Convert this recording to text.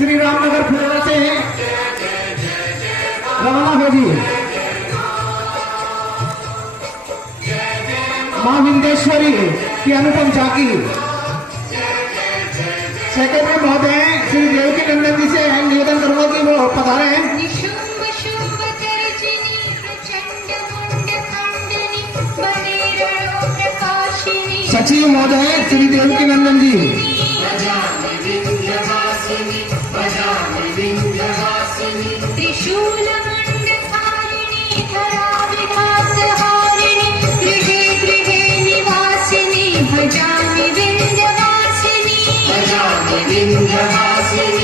श्री रामनगर फुलेरा से रवाना होगी। मां विंदेश्वरी की अनुपम झांकी। सेक्रेटरी महोदय श्री देवकी नंदन जी से निवेदन करूंगा कि वो पधारे। सचिव महोदय श्री देवकी नंदन जी। भजामि विंध्यवासिनी